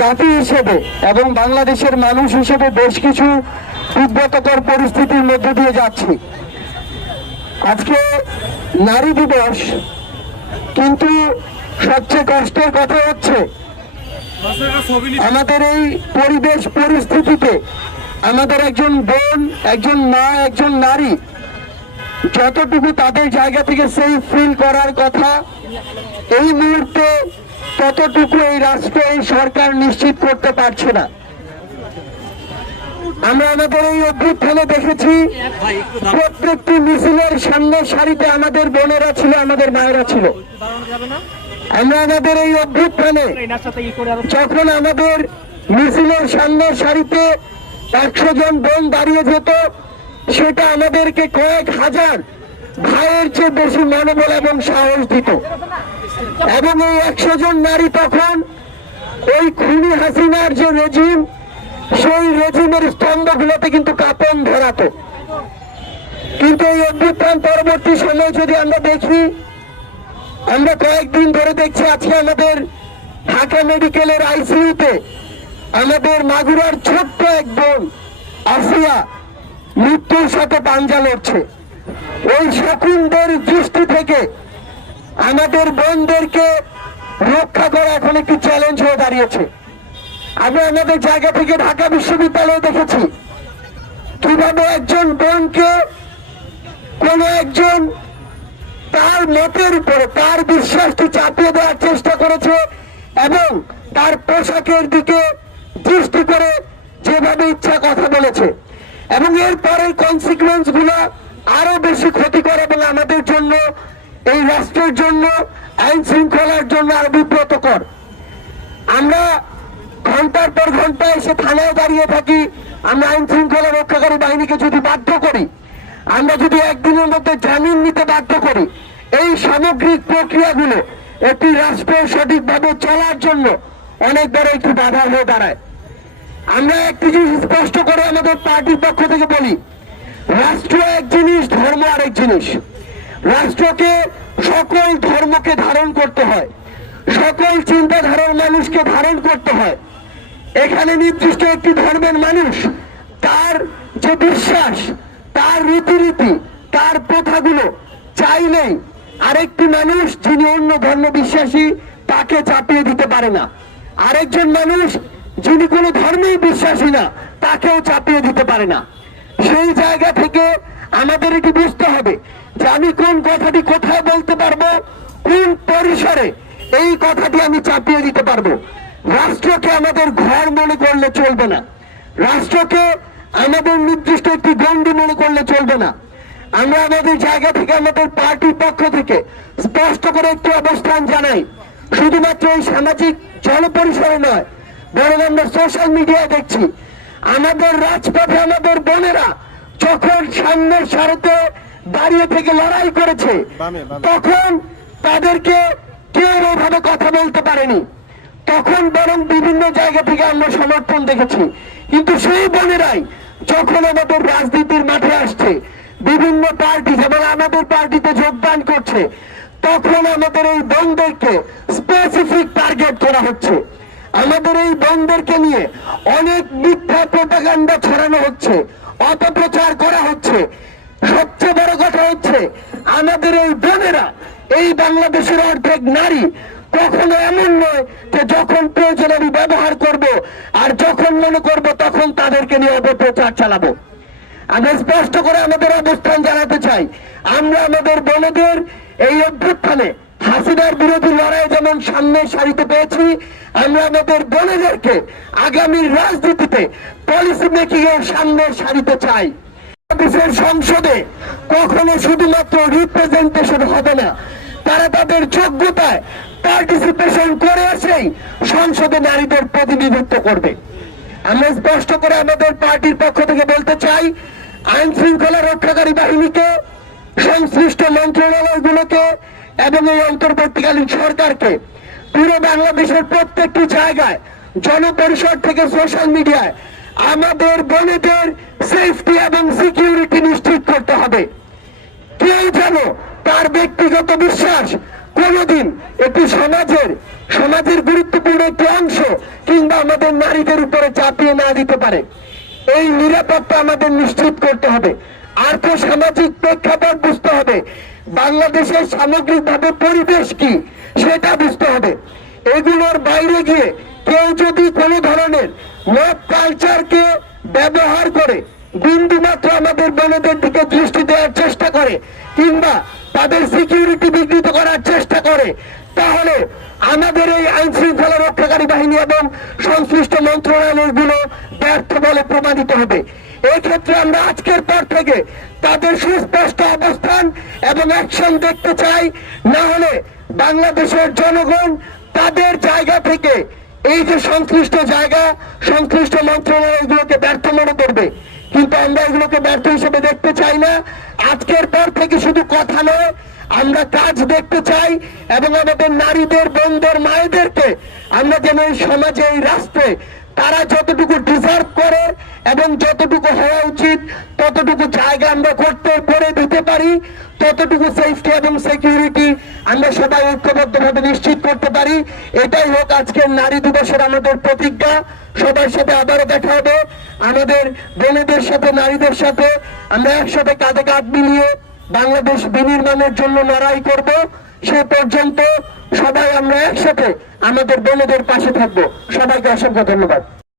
জাতি হিসেবে এবং বাংলাদেশের মানুষ হিসেবে বেশ কিছু উদ্যতকর পরিস্থিতির মধ্য দিয়ে যাচ্ছি। আজকে নারী দিবস, কিন্তু সবচেয়ে কষ্টের কথা হচ্ছে আমাদের এই পরিবেশ পরিস্থিতিতে আমাদের একজন বোন, একজন মা, একজন নারী যতটুকু তাদের জায়গা থেকে সেই ফিল করার কথা, এই মুহূর্তে ততটুকু এই রাষ্ট্র, এই সরকার নিশ্চিত করতে পারছে না? আমরা আমাদের এই অভ্যুত্থানে দেখেছি, প্রত্যেকটি মিছিলের সামনের সারিতে আমাদের বোনেরা ছিল, আমাদের মায়েরা ছিল। আমরা আমাদের এই অভ্যুত্থানে যখন আমাদের মিছিলের সামনের সারিতে একশো জন বোন দাঁড়িয়ে যেত, সেটা আমাদেরকে কয়েক হাজার ভাইয়ের চেয়ে বেশি মনোবল এবং সাহস দিত। এবং এই একশো জন নারী তখন ওই খুনি হাসিনার যে রেজিম, সেই রেজিমের স্তম্ভগুলোতে কিন্তু কাপন ধরাতো। কিন্তু এই অভ্যুত্থান পরবর্তী সময় যদি আমরা দেখি, আমরা কয়েকদিন ধরে দেখছি আজকে আমাদের ঢাকা মেডিকেলের আইসিইউতে আমাদের মাগুরার ছোট্ট এক বোন আসিয়া মৃত্যুর সাথে পাঞ্জা লড়ছে। ওই শকুনদের দৃষ্টি থেকে আমাদের বোনদেরকে রক্ষা করা এখন একটি চ্যালেঞ্জ হয়ে দাঁড়িয়েছে। আমি আমাদের জায়গা থেকে ঢাকা বিশ্ববিদ্যালয়ে দেখেছি। কীভাবে একজন বোনকে কোন একজন তার মতের উপরে, তার বিশ্বাসকে চাপিয়ে দেওয়ার চেষ্টা করেছে এবং তার পোশাকের দিকে দৃষ্টি করে যেভাবে ইচ্ছা কথা বলেছে। এবং এর পরের কনসিকুয়েন্সগুলো আরও বেশি ক্ষতিকর এবং আমাদের জন্য এই রাষ্ট্রের জন্য, আইন শৃঙ্খলার জন্য আরও বিব্রতকর আমরা ঘণ্টার পর ঘণ্টা এসে থানায় দাঁড়িয়ে থাকি, আমরা আইন শৃঙ্খলা রক্ষাকারী বাহিনীকে যদি বাধ্য করি, আমরা যদি একদিনের মধ্যে জামিন নিতে বাধ্য করি, এই সামগ্রিক প্রক্রিয়াগুলো একটি রাষ্ট্রের সঠিকভাবে চলার জন্য অনেক বড় একটি বাধা হয়ে দাঁড়ায়। আমরা একটি জিনিস স্পষ্ট করে আমাদের পার্টির পক্ষ থেকে বলি, রাষ্ট্র এক জিনিস, ধর্ম আরেক জিনিস। রাষ্ট্রকে, সকল ধর্মকে ধারণ করতে হয়। সকল চিন্তাধারার মানুষকে ধারণ করতে হয়। এখানে নির্দিষ্ট একটি ধর্মের মানুষ, তার যে বিশ্বাস, তার রীতিনীতি, তার প্রথাগুলো চাই চাইলেই আরেকটি মানুষ যিনি অন্য ধর্ম বিশ্বাসী, তাকে চাপিয়ে দিতে পারে না। আরেকজন মানুষ যিনি কোনো ধর্মেই বিশ্বাসী না, তাকেও চাপিয়ে দিতে পারে না। সেই জায়গা থেকে আমাদের এটি বুঝতে হবে যে আমি কোন কথাটি কোথায় বলতে পারব, কোন পরিসরে এই কথাটি আমি চাপিয়ে দিতে পারব। রাষ্ট্রকে আমাদের ঘর মনে করলে চলবে না। রাষ্ট্রকে আমাদের নির্দিষ্ট একটি গণ্ডি মনে করলে চলবে না। আমরা আমাদের জায়গা থেকে, আমাদের পার্টির পক্ষ থেকে স্পষ্ট করে একটি অবস্থান জানাই। শুধুমাত্র এই সামাজিক জনপরিসরে নয়, বরং আমরা সোশ্যাল মিডিয়ায় দেখছি। আমাদের রাজপথে আমাদের বোনেরা যখন সামনের সারিতে দাঁড়িয়ে থেকে লড়াই করেছে তখন তাদেরকে কেউ ওইভাবে কথা বলতে পারেনি। তখন বরং বিভিন্ন জায়গা থেকে আমরা সমর্থন দেখেছি। কিন্তু সেই বোনেরাই যখন আমাদের রাজনীতির মাঠে আসছে বিভিন্ন পার্টি যেমন আমাদের পার্টিতে যোগদান করছে তখন আমাদের এই বোনদেরকে স্পেসিফিক টার্গেট করা হচ্ছে। আমাদের এই বোনদেরকে নিয়ে অনেক মিথ্যা প্রোপাগান্ডা ছড়ানো হচ্ছে। অপপ্রচার করা হচ্ছে। সবচেয়ে বড় কথা হচ্ছে, আমাদের এই বোনেরা, এই বাংলাদেশের অর্ধেক নারী কখনো এমন নয় যে যখন প্রয়োজন আমি ব্যবহার করব আর যখন মনে করব তখন তাদেরকে নিয়ে অপপ্রচার চালাবো। আমরা স্পষ্ট করে আমাদের অবস্থান জানাতে চাই, আমরা আমাদের বোনেদের এই অভ্যুত্থানে হাসিনার বিরোধী লড়াই যেমন সামনে সারিতে পেয়েছি, আমরা আমাদের বোনেদেরকে আগামী রাজনীতিতে পলিসি মেকিং এর সামনের সারিতে চাই। বাংলাদেশের সংসদে কখনো শুধুমাত্র রিপ্রেজেন্টেশন হবে না। তারা তাদের যোগ্যতায় পার্টিসিপেশন করে এসেই সংসদে নারীদের প্রতিনিধিত্ব করবে। আমরা স্পষ্ট করে আমাদের পার্টির পক্ষ থেকে বলতে চাই, আইন শৃঙ্খলা রক্ষাকারী বাহিনীকে, সংশ্লিষ্ট মন্ত্রণালয়গুলোকে এবং এই অন্তর্বর্তীকালীন সরকারকে পুরো বাংলাদেশের প্রত্যেকটি জায়গায় জনপরিষদ থেকে সোশ্যাল মিডিয়ায় আমাদের বোনেদের সেফটি এবং সিকিউরিটি নিশ্চিত করতে হবে। কেউ যেন তার ব্যক্তিগত বিশ্বাস কোনোদিন একটি সমাজের সমাজের গুরুত্বপূর্ণ একটি অংশ কিংবা আমাদের নারীদের উপরে চাপিয়ে না দিতে পারে। এই নিরাপত্তা আমাদের নিশ্চিত করতে হবে। আর্থ সামাজিক প্রেক্ষাপট বুঝতে হবে। বাংলাদেশের সামগ্রিকভাবে পরিবেশ কি, সেটা বুঝতে হবে। এগুলোর বাইরে গিয়ে কেউ যদি কোনো ধরনের লোক কালচারকে ব্যবহার করে বিন্দু মাত্র আমাদের বোনেদের দিকে দৃষ্টি দেওয়ার চেষ্টা করে কিংবা তাদের সিকিউরিটি বিঘ্নিত করার চেষ্টা করে, তাহলে আমাদের এই আইন শৃঙ্খলা রক্ষাকারী বাহিনী এবং সংশ্লিষ্ট মন্ত্রণালয়গুলো ব্যর্থ বলে প্রমাণিত হবে। এই ক্ষেত্রে আমরা আজকের পর থেকে তাদের সুস্পষ্ট অবস্থান এবং অ্যাকশন দেখতে চাই, না হলে বাংলাদেশের জনগণ তাদের জায়গা থেকে এই যে সংশ্লিষ্ট জায়গা, সংশ্লিষ্ট মন্ত্রণালয় এগুলোকে ব্যর্থ মনে করবে। কিন্তু আমরা এগুলোকে ব্যর্থ হিসেবে দেখতে চাই না। আজকের পর থেকে শুধু কথা নয়, আমরা কাজ দেখতে চাই এবং আমাদের নারীদের, বোনদের, মায়েদেরকে আমরা যেন এই সমাজে, এই রাষ্ট্রে তারা যতটুকু ডিজার্ভ করে এবং যতটুকু হওয়া উচিত, ততটুকু জায়গা আমরা করতে করে দিতে পারি, ততটুকু সেফটি এবং সিকিউরিটি আমরা সবাই ঐক্যবদ্ধভাবে নিশ্চিত করতে পারি। এটাই হোক আজকের নারী দিবসের আমাদের প্রতিজ্ঞা। সবার সাথে আবারও দেখা হবে। আমাদের বোনেদের সাথে, নারীদের সাথে আমরা একসাথে কাঁধে কাঁধ মিলিয়ে বাংলাদেশ বিনির্মাণের জন্য লড়াই করব। সে পর্যন্ত সবাই আমরা একসাথে আমাদের বোনেদের পাশে থাকব। সবাইকে অসংখ্য ধন্যবাদ।